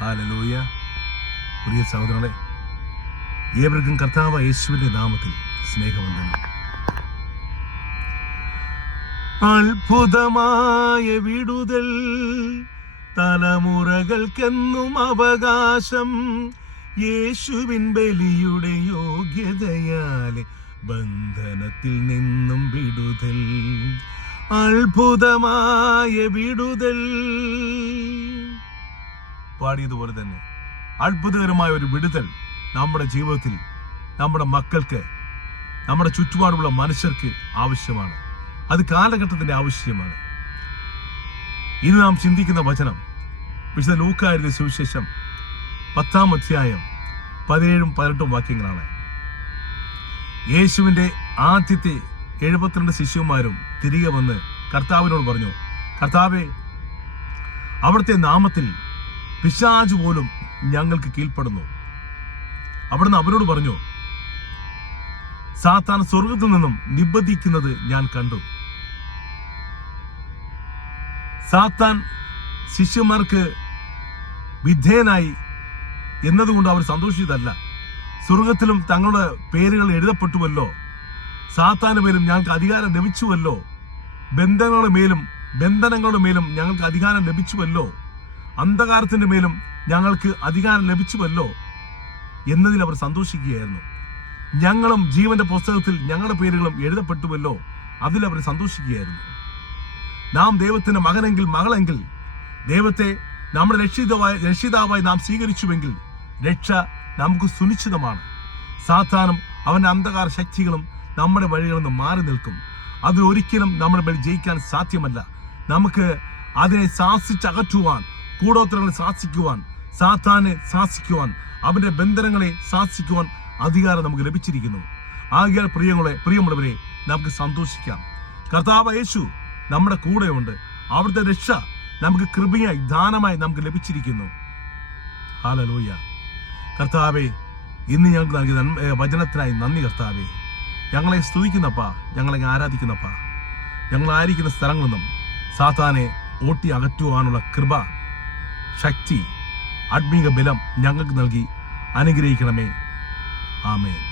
Hallelujah. പ്രിയ സഹോദരങ്ങളെ ഏവർക്കും കർത്താവ് യേശുവിന്റെ നാമത്തിൽ സ്നേഹവന്ദനം. അത്ഭുതമായ വിടുതൽ തലമുറകൾക്കെന്നും അവകാശം യേശുവിൻ ബലിയുടെ യോഗ്യതയാലെ ബന്ധനത്തിൽ നിന്നും വിടുതൽ. അത്ഭുതമായ വിടുതൽ പാടിയതുപോലെ തന്നെ. അത്ഭുതകരമായ ഒരു വിടുതൽ നമ്മുടെ ജീവിതത്തിൽ നമ്മുടെ മക്കൾക്ക് നമ്മുടെ ചുറ്റുപാടുമുള്ള മനുഷ്യർക്ക് ആവശ്യമാണ്. അത് കാലഘട്ടത്തിന്റെ ആവശ്യമാണ്. ഇന്ന് നാം ചിന്തിക്കുന്ന വചനം വിശുദ്ധ ലൂക്കായുടെ സുവിശേഷം പത്താം അധ്യായം പതിനേഴും പതിനെട്ടും വാക്യങ്ങളാണ്. യേശുവിന്റെ ആദ്യത്തെ എഴുപത്തിരണ്ട് ശിശുമാരും തിരികെ വന്ന് കർത്താവിനോട് പറഞ്ഞു കർത്താവെ അവിടുത്തെ നാമത്തിൽ പിശാജ് പോലും ഞങ്ങൾക്ക് കീഴ്പ്പെടുന്നു. അവിടുന്ന് അവരോട് പറഞ്ഞു സാത്താൻ സ്വർഗത്തിൽ നിന്നും നിബന്ധിക്കുന്നത് ഞാൻ കണ്ടു. സാത്താൻ ശിഷ്യന്മാർക്ക് വിധേയനായി എന്നതുകൊണ്ട് അവർ സന്തോഷിച്ചതല്ല. സ്വർഗത്തിലും തങ്ങളുടെ പേരുകൾ എഴുതപ്പെട്ടുവല്ലോ. സാത്താന്റെ മേലും ഞങ്ങൾക്ക് അധികാരം ലഭിച്ചുവല്ലോ. ബന്ധങ്ങളുടെ മേലും ബന്ധനങ്ങളുടെ മേലും ഞങ്ങൾക്ക് അധികാരം ലഭിച്ചുവല്ലോ. അന്ധകാരത്തിന്റെ മേലും ഞങ്ങൾക്ക് അധികാരം ലഭിച്ചുവല്ലോ എന്നതിൽ അവർ സന്തോഷിക്കുകയായിരുന്നു. ഞങ്ങളും ജീവന്റെ പുസ്തകത്തിൽ ഞങ്ങളുടെ പേരുകളും എഴുതപ്പെട്ടുവല്ലോ അതിൽ അവർ സന്തോഷിക്കുകയായിരുന്നു. നാം ദൈവത്തിന്റെ മകനെങ്കിൽ മകളെങ്കിൽ ദൈവത്തെ നമ്മുടെ രക്ഷിതമായ രക്ഷിതാവായി നാം സ്വീകരിച്ചുവെങ്കിൽ രക്ഷ നമുക്ക് സുനിശ്ചിതമാണ്. സാധാനം അവന്റെ അന്ധകാര ശക്തികളും നമ്മുടെ വഴികളിൽ നിന്ന് മാറി നിൽക്കും. അതിലൊരിക്കലും നമ്മുടെ മേൽ ജയിക്കാൻ സാധ്യമല്ല. നമുക്ക് അതിനെ ശാസിച്ചകറ്റുവാൻ കൂടോത്രങ്ങളെ ശാസിക്കുവാൻ സാത്താനെ ശാസിക്കുവാൻ അവന്റെ ബന്ധനങ്ങളെ ശാസിക്കുവാൻ അധികാരം നമുക്ക് ലഭിച്ചിരിക്കുന്നു. ആകിയാൽ പ്രിയങ്ങളെ പ്രിയമുള്ളവരെ നമുക്ക് സന്തോഷിക്കാം. കർത്താവ് യേശു നമ്മുടെ കൂടെയുണ്ട്. അവിടുത്തെ രക്ഷ നമുക്ക് കൃപയായി ദാനമായി നമുക്ക് ലഭിച്ചിരിക്കുന്നു. ഹാലലൂയ കർത്താവെ ഇന്ന് ഞങ്ങൾക്ക് നൽകിയ വചനത്തിനായി നന്ദി കർത്താവെ. ഞങ്ങളെ സ്തുതിക്കുന്നപ്പാ ഞങ്ങളെ ആരാധിക്കുന്നപ്പാ. ഞങ്ങളായിരിക്കുന്ന സ്ഥലങ്ങളിൽ നിന്നും സാത്താനെ ഓട്ടി അകറ്റുവാനുള്ള കൃപ ശക്തി ആത്മീക ബലം ഞങ്ങൾക്ക് നൽകി അനുഗ്രഹിക്കണമേ. ആമേൻ.